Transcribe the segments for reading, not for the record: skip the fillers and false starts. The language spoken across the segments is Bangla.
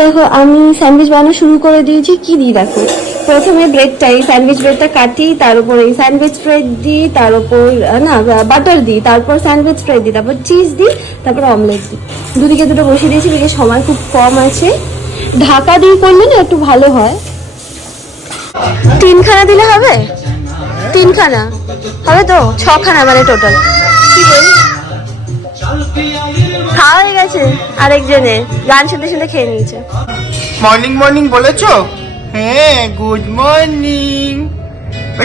দেখো আমি স্যান্ডউইচ বানানো শুরু করে দিয়েছি। কি দিই দেখো, প্রথমে ব্রেডটা, এই স্যান্ডউইচ ব্রেডটা কাটি, তার উপর এই স্যান্ডউইচ ব্রেড দিই, তার উপর না বাটার দিই, তারপর স্যান্ডউইচ ব্রেড দিই, তারপর চিজ দিই, তারপর অমলেট দিই। দুদিকে দুটো বসিয়ে দিয়েছি, বিকেল সময় খুব কম আছে। ঢাকা দিয়ে করলে না একটু ভালো হয়। 3খানা দিলে হবে? 3খানা হবে তো? 6খানা মানে টোটাল। কি বলি, খাওয়া হয়ে গেছে, আরেকজনে গান শুনতে শুনতে খেয়ে নিয়েছে। মর্নিং মর্নিং বলেছো? হ্যাঁ, গুড মর্নিং।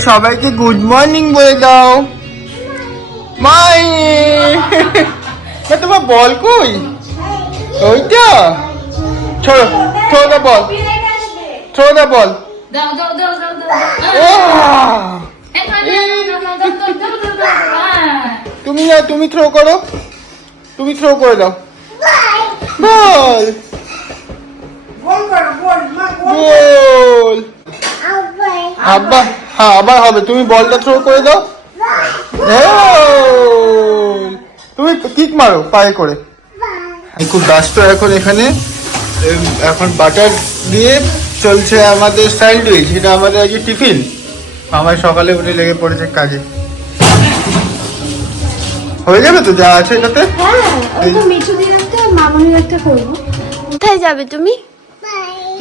সবাইকে গুড মর্নিং বলে দাও। তোমার বল কই? ওইটা ছোড়ো, through the ball, through the বল। তুমি না, তুমি থ্রো করো, তুমি থ্রো করে দাও। বল বল, আবার হ্যাঁ, আবার হবে। তুমি বলটা থ্রো করে দাও। তুমি কিক মারো পায়ে করে। খুব ব্যস্ত এখন এখানে। এখন বাটার দিয়ে চলছে আমাদের স্যান্ডউইচ, এটা আমাদের আজকে টিফিন। আমার সকালে উঠে লেগে পড়েছে কাজে। হয়ে যাবে তো যা আছে এটাতে। কোথায় যাবে তুমি?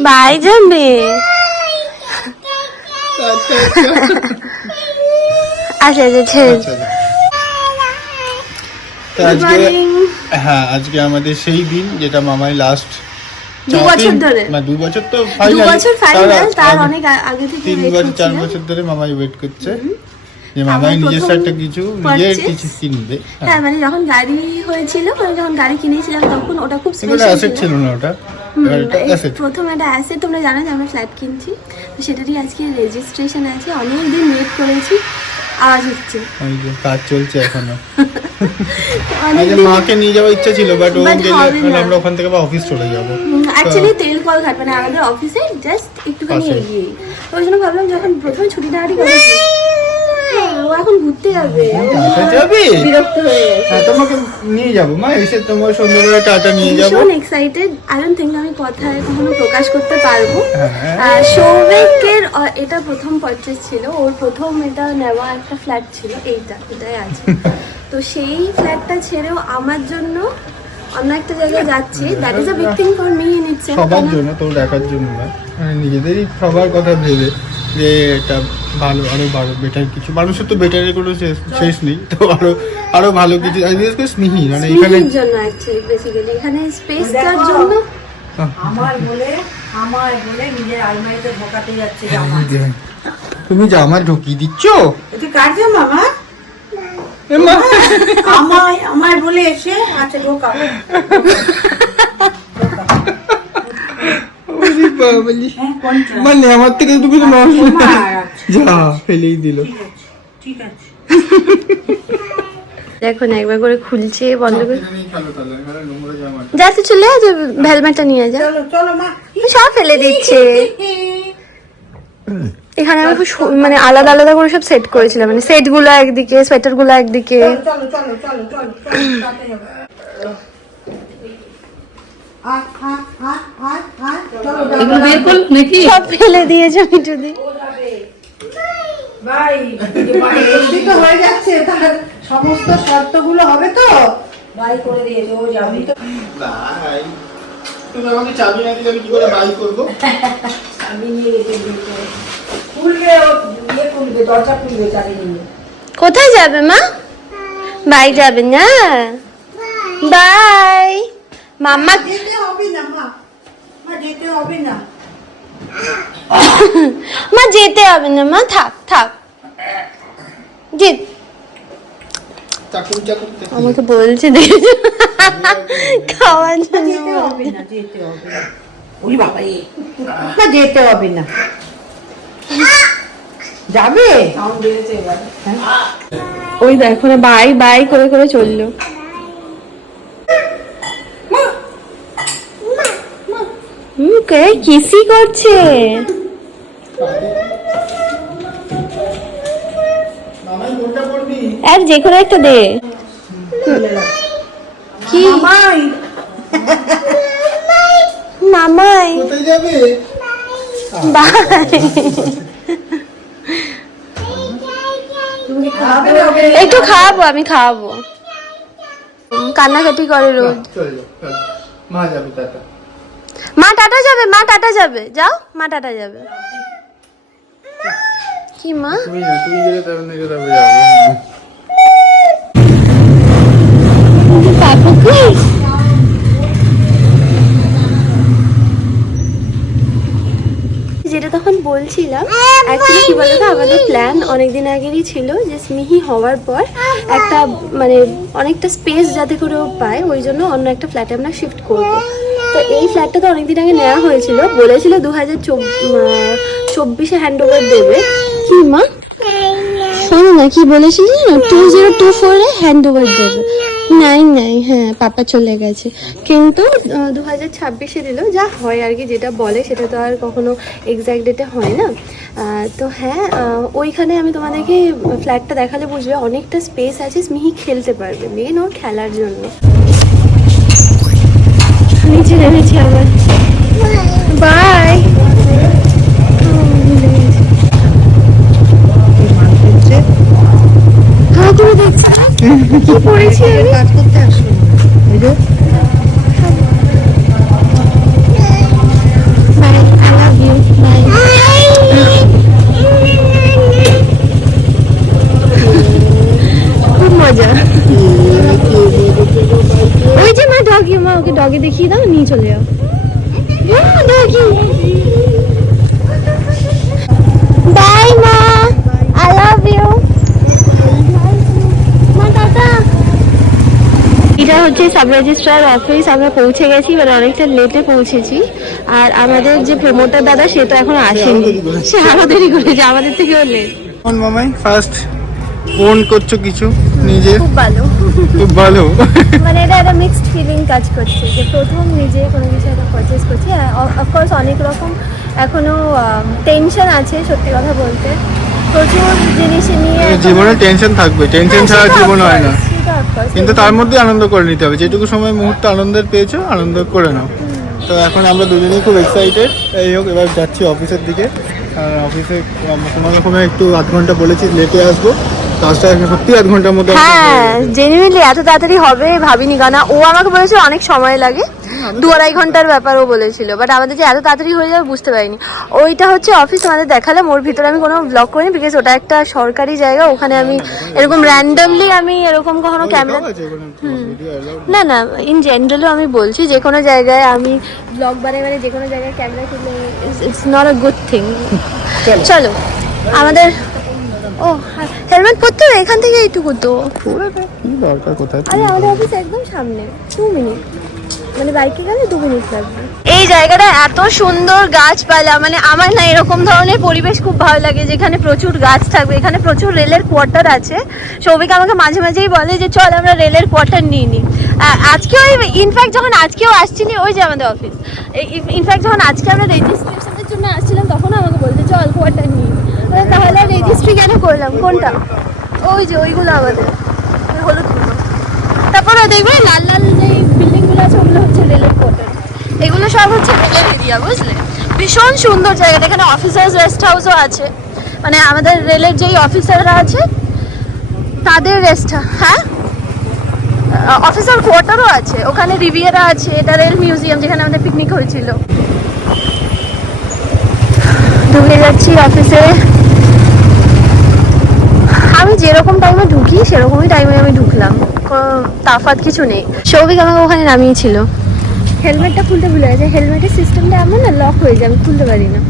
বাই যাবে? আচ্ছা আচ্ছা ছেড়ে। আজকে হ্যাঁ, আজকে আমাদের সেই দিন যেটা মামাই লাস্ট 2 বছর ধরে, 2 বছর তো 2 বছর ফাইনাল, তার অনেক আগে থেকে 3 বছর 4 বছর ধরে মামাই ওয়েট করছে যে মামাই নিজস্ব একটা কিছু নিজের কিছু কিনবে। হ্যাঁ মানে যখন গাড়ি হয়েছিল, মানে যখন গাড়ি কিনেছিলাম তখন ওটা খুব স্পেশাল ছিল না ওটা। প্রথম একটা অ্যাসেট, তোমরা জানো যে আমরা ফ্ল্যাট কিনছি, তো সেটারই আজকে রেজিস্ট্রেশন আছে। অনেকদিন ওয়েট করেছি, আওয়াজ হচ্ছে, কাজ চলছে এখনো। মাকে নিয়ে যাওয়ার ইচ্ছা ছিল, বাট ও গেলে আমরা ওখান থেকে অফিস চলে যাবো। অ্যাকচুয়ালি তেল কল ঘাট মানে আমাদের অফিসে জাস্ট একটুখানি এগিয়ে, ওই জন্য ভাবলাম যখন প্রথমে ছুটি টাড়ি করেছি, ও এখন ঘুরতে যাবে, বিরক্ত হয়ে গেছে। তোমাকে নিয়ে যাবো মা, এসে তোমার সন্ধ্যাবেলা টাটা নিয়ে যাবো। ভীষণ এক্সাইটেড। আই ডোন্ট থিঙ্ক আমি কথায় কখনো প্রকাশ করতে পারবো। সৌভিকের এটা প্রথম পারচেজ ছিল, ওর প্রথম এটা নেওয়া একটা ফ্ল্যাট ছিল, এটাই আছে। তো সেই ফ্ল্যাটটা ছেড়েও আমার জন্য অন্য একটা জায়গায় যাচ্ছি, that is a big thing for me in itself. সবার জন্য, তোর দেখার জন্য না, নিজেদেরই সবার কথা ভেবে যে এটা ভালো, আরো ভালো বেটার কিছু। মানুষের তো বেটারের কোনো শেষ নেই, তো আরো ভালো কিছু। বিশেষ করে স্মিহি, মানে এখানে জন্য অ্যাকচুয়ালি বেসিক্যালি এখানে স্পেসটার জন্য আমার বলে নিজের আলমারিতে ঢোকাতে যাচ্ছে। তুমি জামা ঢুকিয়ে দিচ্ছ? এটা কার জামা মা? আমার বলে এসে আচ্ছা ঢোকা। মানে আমার থেকে তুমি যা ফেলেই দিল। ঠিক আছে, দেখো না একবার করে খুলছে, বন্ধ করে যাতে চলে যা, হেলমেটটা নিয়ে যা। চলো চলো মা, সব ফেলে দিচ্ছে। এখানে আমি খুব মানে আলাদা আলাদা করে সব সেট করেছিলাম, মানে সেট গুলো একদিকে, সোয়েটার গুলো একদিকে। চলো চলো চলো চলো সব ফেলে দিয়েছে মিঠুদি। ভাই হয়ে যাচ্ছে, তার সমস্ত শর্তগুলো হবে তো ভাই করে দিয়েছে, ও যাবে তো। ভাই তুমি আমাকে চাবি না দিলে আমি কি করে বাই করবো? আমি নিয়ে যেতে খুলবে, ও ইয়ে খুলবে, দরজা খুলবে চাবি নিয়ে। কোথায় যাবে মা? বাই যাবে না? বাই মাম্মা। যেতে হবে না মা, যেতে হবে না। মা যেতে হবে না মা, থাক থাক। আমাকে বলছে খাওয়ার জন্য। যেতে হবে না, যেতে হবে না। ওই বাবা রে, না যেতে হবে না। যাবে? ওই দেখো না, বাই বাই করে করে চললো। কে কিসি করছে? আর যে কোনো একটা দে। কি মামাই কোথায় যাবে? বাই। তুমি খাবে ওকে? একটু খাওয়াবো, আমি খাওয়াবো। কান্নাকাটি করে রোজ। চলে যাও, চলো। মা যাবে, টাটা। মা টাটা যাবে, মা টাটা যাবে, যাও মা টাটা যাবে। কি মা? তুমি না, তুমি গেলে তবে যাবে। পাপু কি? যেটা তখন বলছিলাম, অ্যাকচুয়ালি কি বলতো, আমাদের প্ল্যান অনেকদিন আগেরই ছিল যে স্মিহি হওয়ার পর একটা মানে অনেকটা স্পেস যাতে করে ও পায়, ওই জন্য অন্য একটা ফ্ল্যাটে আমরা শিফট করবো। তো এই ফ্ল্যাটটা তো অনেকদিন আগে নেওয়া হয়েছিল, বলেছিল 2024 হ্যান্ড ওভার দেবে। কি মা শোনো না, কি বলেছিল না, 2024 হ্যান্ড ওভার দেবে। নাই, হ্যাঁ পাপা চলে গেছে, কিন্তু 2026 দিল, যা হয় আর কি, যেটা বলে সেটা তো আর কখনো এক্স্যাক্ট ডেটে হয় না। তো হ্যাঁ, ওইখানে আমি তোমাদেরকে ফ্ল্যাটটা দেখালে বুঝবে, অনেকটা স্পেস আছে, স্মিহি খেলতে পারবে, মেন ওর খেলার জন্য। নিচে নেমেছি আবার, বাই। হ্যাঁ তুমি দেখছি কি পড়েছি আমি। কাজ করতে আসো। এই যে Bye, I love you. Bye. খুব মজা। ওই যে মা ডগি, মা ওকে ডগে দেখিয়ে দাও, নিয়ে চলে যাও। ডগি। বাই মা, I love you. মা টাটা। এটা হচ্ছে সাব রেজিস্ট্রার অফিস, আমরা পৌঁছে গেছি, মানে অনেকটা লেটে পৌঁছেছি। আর আমাদের যে প্রমোটার দাদা সে তো এখন আসেনি, সে আরো দেরি করেছে, আমাদের থেকেও লেট। কোন মামাই ফার্স্ট ওন করছো কিছু নিজে? খুব ভালো, খুব ভালো। মানে এটা একটা মিক্সড ফিলিং কাজ করছে যে প্রথম নিজে কোনো কিছু একটা পারচেস করছি। অফকোর্স অনেক রকম এখনো টেনশন আছে, সত্যি কথা বলতে প্রচুর জিনিস নিয়ে জীবনে টেনশন থাকবে, টেনশন ছাড়া জীবন হয় না, কিন্তু কিন্তু তার মধ্যে আনন্দ করে নিতে হবে। যেটুকু সময় মুহূর্তে আনন্দের পেয়েছো, আনন্দ করে নাও। তো এখন আমরা দুজনেই খুব এক্সাইটেড। এই হোক, এবার যাচ্ছি অফিসের দিকে। আর অফিসে কোনো রকমে একটু আধ ঘন্টা বলেছি লেটে আসবো, কাজটা সত্যি আধ ঘন্টার মধ্যে হ্যাঁ জেনুইনলি এত তাড়াতাড়ি হবে ভাবিনি, কারণ ও আমাকে বলেছিল অনেক সময় লাগে, 2-2.5 ঘন্টার ব্যাপার ও বলেছিল, বাট আমাদের যে এত তাড়াতাড়ি হয়ে যাবে বুঝতে পারিনি। ওইটা হচ্ছে অফিস, তোমাদের দেখালাম, ওর ভিতরে আমি কোনো ব্লগ করিনি, বিকজ ওটা একটা সরকারি জায়গা, ওখানে আমি এরকম র্যান্ডমলি আমি এরকম কখনো ক্যামেরা, না ইন জেনারেলও আমি বলছি, যে কোনো জায়গায় আমি ব্লগ বানাই, যে কোনো জায়গায় ক্যামেরা তুলে it's not a good thing. চলো আমাদের, ও হেলমেট পরতে হবে এখান থেকে এইটুকু তো, কি দরকার, কোথায় আরে আমাদের অফিস একদম সামনে, 2 মিনিট, মানে বাইকে গেলে 2 মিনিট লাগবে। এই জায়গাটা এত সুন্দর, গাছপালা, মানে আমার না এরকম ধরনের পরিবেশ খুব ভালো লাগে, যেখানে প্রচুর গাছ থাকবে। এখানে প্রচুর রেলের কোয়ার্টার আছে, সৌভিক আমাকে মাঝে মাঝেই বলে যে চল আমরা রেলের কোয়ার্টার নিয়ে নিই। আজকেও ইনফ্যাক্ট যখন আজকেও আসছিনি, ওই যে আমাদের অফিস, ইনফ্যাক্ট যখন আজকে আমরা রেজিস্ট্রেশনের জন্য আসছিলাম, তখন আমাকে বলতে চল কোয়ার্টার নিই। তাহলে রেজিস্ট্রি কেন করলাম, কোনটা, ওই যে ওইগুলো আমাদের হলুদগুলো, তারপরে দেখবে লাল লাল যে বিল্ডিংগুলো আছে ওগুলো হচ্ছে রেলের কোয়ার্টার, এগুলো সব হচ্ছে রেলের এরিয়া, বুঝলে। ভীষণ সুন্দর জায়গাটা, এখানে অফিসার্স রেস্ট হাউসও আছে, মানে আমাদের রেলের যেই অফিসাররা আছে তাদের রেস্ট, হ্যাঁ অফিসার কোয়ার্টারও আছে ওখানে, রিভিয়েরা আছে, এটা রেল মিউজিয়াম যেখানে আমাদের পিকনিক হয়েছিল। ঢুকে যাচ্ছি অফিসে, আমি যেরকম টাইমে ঢুকি সেরকমই টাইমে আমি ঢুকলাম, তাফাত কিছু নেই। সৌভিক আমাকে ওখানে নামিয়েছিল, হেলমেটটা খুলতে ভুলে গেছে, হেলমেটের সিস্টেমটা এমন না লক হয়ে যায়, আমি খুলতে পারি না।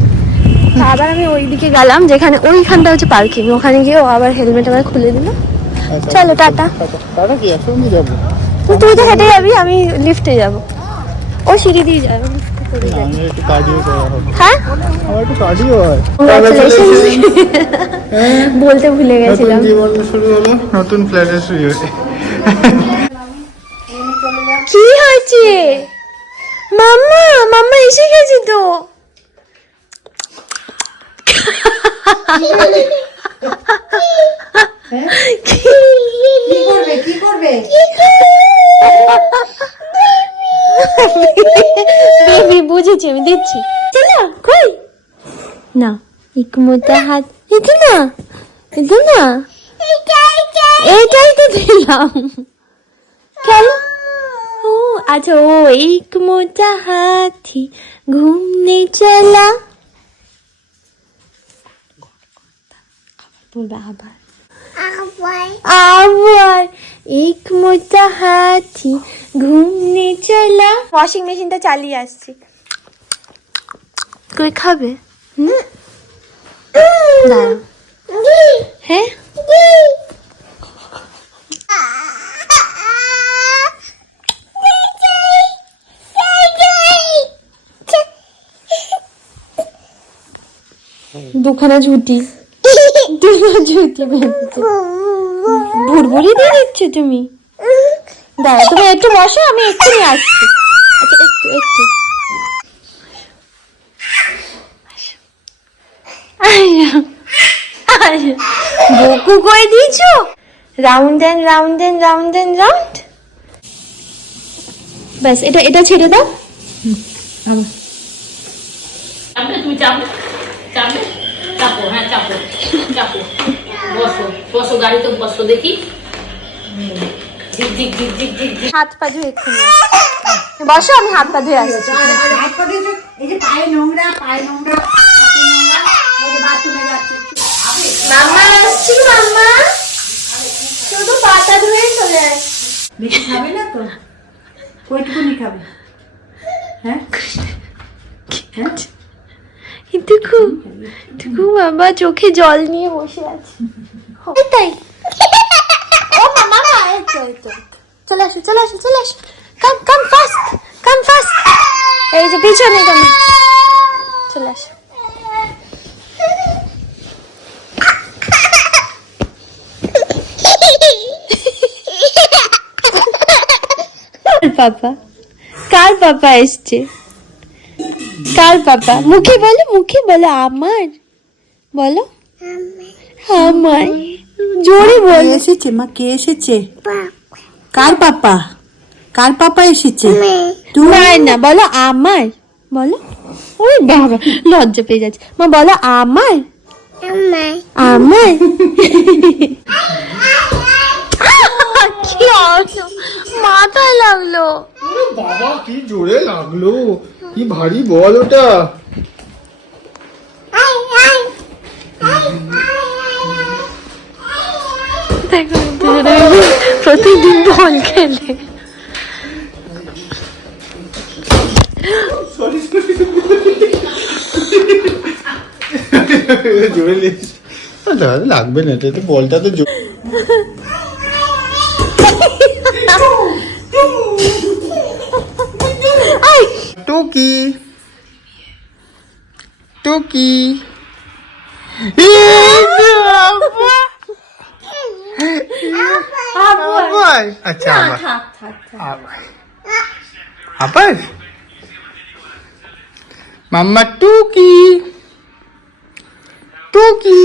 আবার আমি ওই দিকে গেলাম যেখানে ওইখানটা হচ্ছে পার্কিং, ওখানে গিয়ে ও আবার হেলমেট আমার খুলে দিল। চলো টাটা। টাটা কি একসঙ্গে যাবো? তুই তো হেঁটে যাবি, আমি লিফটে যাব, ও সিঁড়ি দিয়ে যাবে, আমি একটু কার্ডিও করা হবে। হ্যাঁ আমার একটু কার্ডিও হয়। বলতে ভুলে গেছিলাম। নতুন জীবন শুরু হলো, নতুন ফ্ল্যাটে শুরু হয়েছে। কি হয়েছে মাম্মা? মাম্মা এসে গেছে তো। কি করবে? বেবি বুঝেছি, আমি দিচ্ছি। না কই না, এক মোটা হাত, এটা না, এটা না, এইটাই তো দিলাম। খেলো। ও আচ্ছা, ও এক মোটা হাতি ঘুমনে চলা। বলবে আবার আবার এক মোটা হাতি ঘুমনে চলা। ওয়াশিং মেশিনটা চালিয়ে আসছি। কই খাবে? দাঁড়াও। হ্যাঁ দুখানা ঝুটি, ভুরভুরি দিয়ে দিচ্ছ তুমি। দাঁড়া, তুমি একটু বসো, আমি এক্ষুনি আসছি। আচ্ছা একটু একটু বকু করে দিয়েছো। Round and round and round and round. ব্যাস, এটা এটা ছেড়ে দাও। তুমি চাপো চাপো চাপো, হ্যাঁ চাপো চাপো, বসো বসো, গাড়িতে বসো দেখি। ঝিক ঝিক ঝিক ঝিক ঝিক ঝিক। হাত পা ধুয়ে এক্ষুনি বসো, আমি হাত পা ধুয়ে আসছি। হাত পা দিয়েছো, এই যে পায়ে নোংরা, পায়ে নোংরা, হাতে নোংরা, ওই যে বাথরুমে যাচ্ছে। মাম্মা আসছি, মাম্মা শুধু পাতা ধুয়ে চলে আস। বেশি খাবে না তো? কইটুকুনি খাবে? হ্যাঁ হ্যাঁ, দেখো দেখো, বাবা চোখে জল নিয়ে বসে আছে। তাই ও মামা, এই তো এই তো, চলে আসো চলে আসো চলে আসো, কাম কাম ফাস্ট, কাম ফাস্ট। এই যে পিছনে তুমি, চলে আসো। পাপা, কার পাপা এসছে? কার পাপা? মুখে বলো, মুখে বলো আমার, বলো আমার, জোরে বল। এসেছে মা, কে এসেছে? কার পাপা? কার পাপা এসেছে? না না, বলো আমার, বলো। ওই বাবা, লজ্জা পেয়ে যাচ্ছে। মা বলো আমার, আমার। কি হলো? মাথায় লাগলো। বাবা কি জোরে লাগলো, কি ভারী বল ওটা। দেখো প্রতিদিন বল খেলে। জোরে লাগবে না, এটা তো বলটা তো টুকি টুকি। আচ্ছা আবার মাম্মা টুকি টুকি।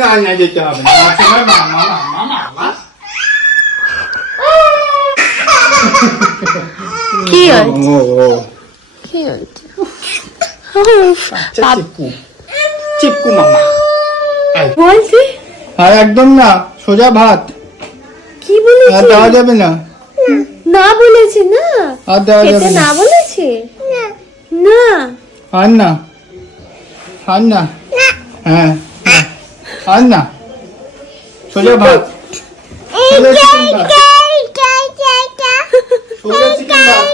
না না, যেতে হবে না, মামা মামা মামা। কি হয়েছে? কি হয়েছে? চিপকু চিপকু মামা বলছি আর একদম না, সোজা ভাত। কি বলেছে? আর দেওয়া যাবে না, না বলেছে না, আর দেওয়া যাবে খেতে না, না বলেছে না। আর না, আর না, হ্যাঁ আর না, সোজা ভাত, সোজা চিকেন ভাত, সোজা চিকেন ভাত,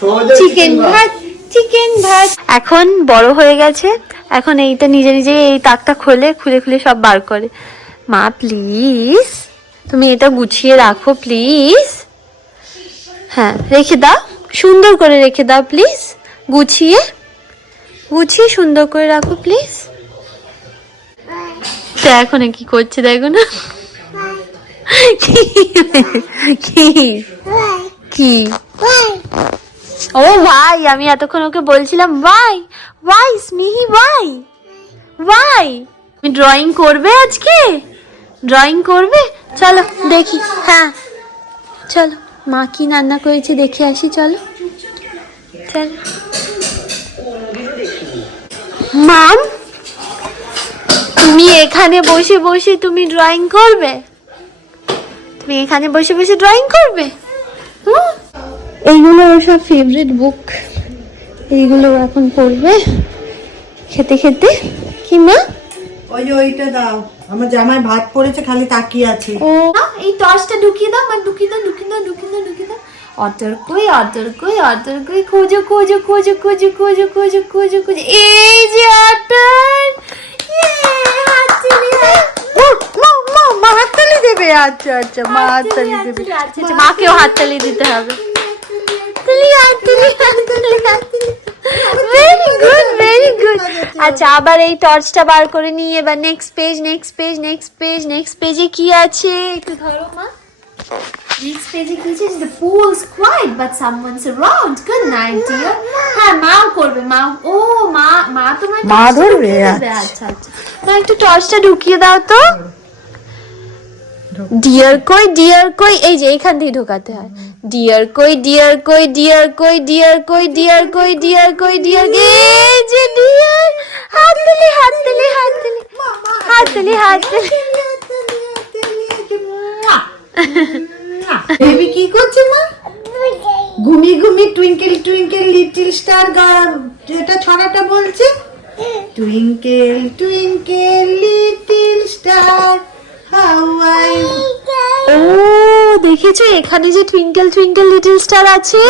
সোজা চিকেন ভাত, চিকেন ভাত। এখন বড় হয়ে গেছে, এখন এইটা নিজে নিজে এই তাকটা খুলে খুলে খুলে সব বার করে। মা প্লিজ তুমি এটা গুছিয়ে রাখো প্লিজ। হ্যাঁ রেখে দাও, সুন্দর করে রেখে দাও প্লিজ, গুছিয়ে গুছিয়ে সুন্দর করে রাখো প্লিজ। দেখো না কি করছে, দেখো না কি কি কি ও ভাই, আমি এতক্ষণ ওকে বলছিলাম ওয়াই স্মিহি ওয়াই তুমি ড্রয়িং করবে আজকে? ড্রয়িং করবে? চলো দেখি। হ্যাঁ চলো, মা কি রান্না করেছে দেখে আসি, চলো চলো। মাম, তুমি এখানে বসে বসে তুমি ড্রয়িং করবে? তুমি এখানে বসে বসে ড্রয়িং করবে? এইগুলো ওর সব ফেভারিট বুক, এইগুলো এখন পড়বে খেতে খেতে। কি মা? ওইটা দাও, আমার জামাই ভাত পড়েছে, খালি তাকিয়ে আছে। ও এই টর্চটা ঢুকিয়ে দাও, মা ঢুকিয়ে দাও। অটর কই খোঁজো। এই যে অটর, মা হাততালি দেবে। আচ্ছা মা হাততালি দেবে। আচ্ছা, মাকেও হাততালি দিতে হবে। Very good. আচ্ছা, আবার এই টর্চটা বার করে নিই। এবার নেক্সট পেজে কি আছে একটু ধরো মা। নেক্সট পেজে কি আছে? The pool's quiet but someone's around. Good night dear. হ্যাঁ, মাও করবে। মা তোমার মা ধরবে? আচ্ছা মা একটু টর্চটা ঢুকিয়ে দাও তো। ডিয়ার কই, এই যে এইখান থেকে ঢোকাতে হয়। ডিয়ার কই, এই যে ডিয়ার। হাততালি। বেবি কি করছে মা? ঘুমি টুইঙ্কেল লিটল স্টার এটা ছড়াটা বলছে। Twinkle little star how I. ও দেখেছো এখানে যে টুইঙ্কেল লিটল স্টার আছে?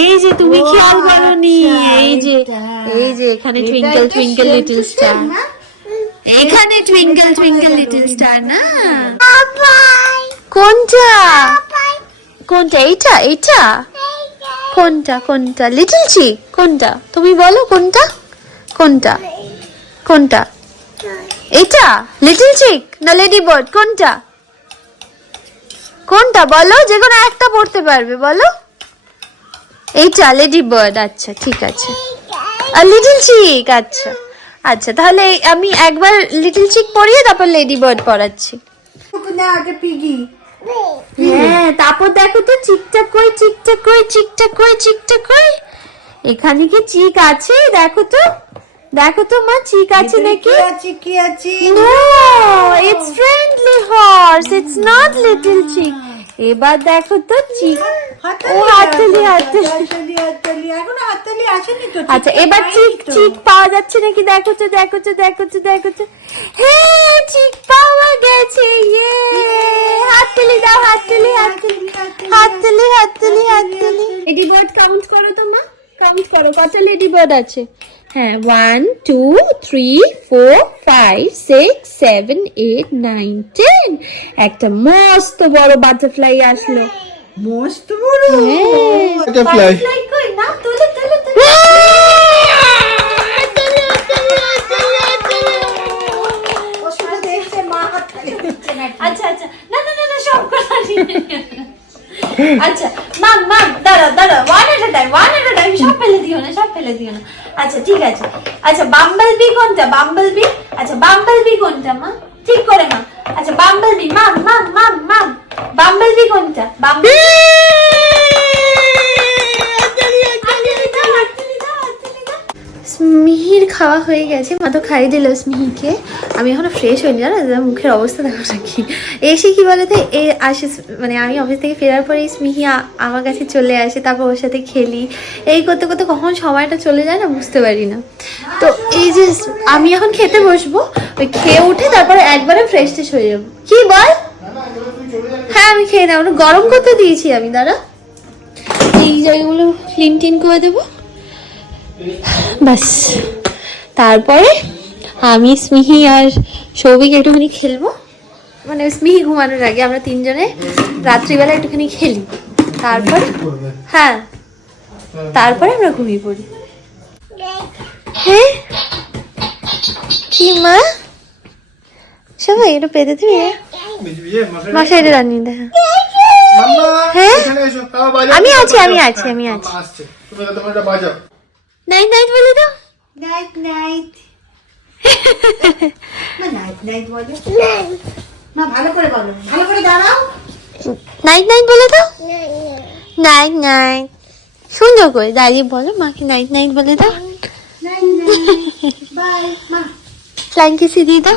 এই যে তুমি খেয়াল করোনি। এই যে এখানে টুইঙ্কেল লিটল স্টার। এখানে টুইঙ্কেল লিটল স্টার না? কোনটা? এইটা কোনটা? লিটল চিক কোনটা? তুমি বলো কোনটা? এইটা লিটল চিক না লেডি বার্ড? কোনটা বলো, যে কোনো একটা পড়তে পারবে, বলো। এইটা লেডি বার্ড। আচ্ছা ঠিক আছে। আর লিটল চিক, আচ্ছা তাহলে আমি একবার লিটল চিক পড়িয়ে তারপর লেডি বার্ড পড়াচ্ছি। হ্যাঁ, তারপর দেখো তো চিকটা কই। এখানে কি চিক আছে? দেখো তো মা, চিক আছে নাকি? কি আছে? No, it's friendly horse. It's not little chick. এবার দেখো তো চিক। ও হাততালি। এখন হাততালি আসেনি তো। আচ্ছা, এবার চিক পাওয়া যাচ্ছে নাকি? দেখো তো। হ্যাঁ, চিক পাওয়া গেছে। ইয়ে, হাততালি দাও। হাততালি। লেডি বার্ড কাউন্ট করো তো মা, কত লেডি বার্ড আছে? হ্যাঁ, 1 2 3 4 5 6 7 8 9 10। একটা মস্ত বড় বাটারফ্লাই আসলো। মস্ত বড় বাটারফ্লাই। কই না? তুলে দেখছে মা হাততালি দিচ্ছে নাকি? আচ্ছা না সব কথা আচ্ছা মাম দাঁড়াও, one at a time, সব ফেলে দিও না। আচ্ছা ঠিক আছে। আচ্ছা, বাম্বলবি কোনটা? আচ্ছা, বাম্বলবি কোনটা মা? ঠিক করে মা। আচ্ছা, বাম্বলবি। মাম বাম্বলবি কোনটা? স্মিহির খাওয়া হয়ে গেছে, মা তো খাইয়ে দিল স্মিহিকে। আমি এখনো ফ্রেশ হইনি, জানো মুখের অবস্থা দেখো নাকি। এসে কি বলে তো, মানে আমি অফিস থেকে ফেরার পরে স্মিহি আমার কাছে চলে আসে, তারপর ওর সাথে খেলি। এই করতে কখন সময়টা চলে যায় না বুঝতে পারি না। তো এই যে আমি এখন খেতে বসবো, ওই খেয়ে উঠে তারপরে একবারে ফ্রেশ হয়ে যাবো। কি বল? হ্যাঁ, আমি খেয়ে নেবো, গরম করতে দিয়েছি আমি। দাঁড়া, এই জায়গাগুলো ক্লিন করে দেবো, বাস। তারপরে আমি স্মিহি আর সৌভিক একটুখানি খেলবো, মানে স্মিহি ঘুমানোর আগে আমরা তিনজনে রাত্রিবেলা একটুখানি খেলি। তারপরে আমরা ঘুমিয়ে পড়ি। হ্যাঁ, কি মা? সবাই একটু পেতে দিবি? মশাইটা রান্নি দেখা। হ্যাঁ, আমি আছি। তুমি তোমার এটা বাজাও। নাইট নাইট বলে দাও। নাইট নাইট না নাইট নাইট বলে না, ভালো করে বলো, ভালো করে দাঁড়াও। নাইট নাইট বলে দাও। নাইট নাইট সুন্দর করে দাঁড়িয়ে বলো, মাকে নাইট নাইট বলে দাও। নাইট নাইট বাই মা। ফ্লাইং কিস দিয়ে দাও।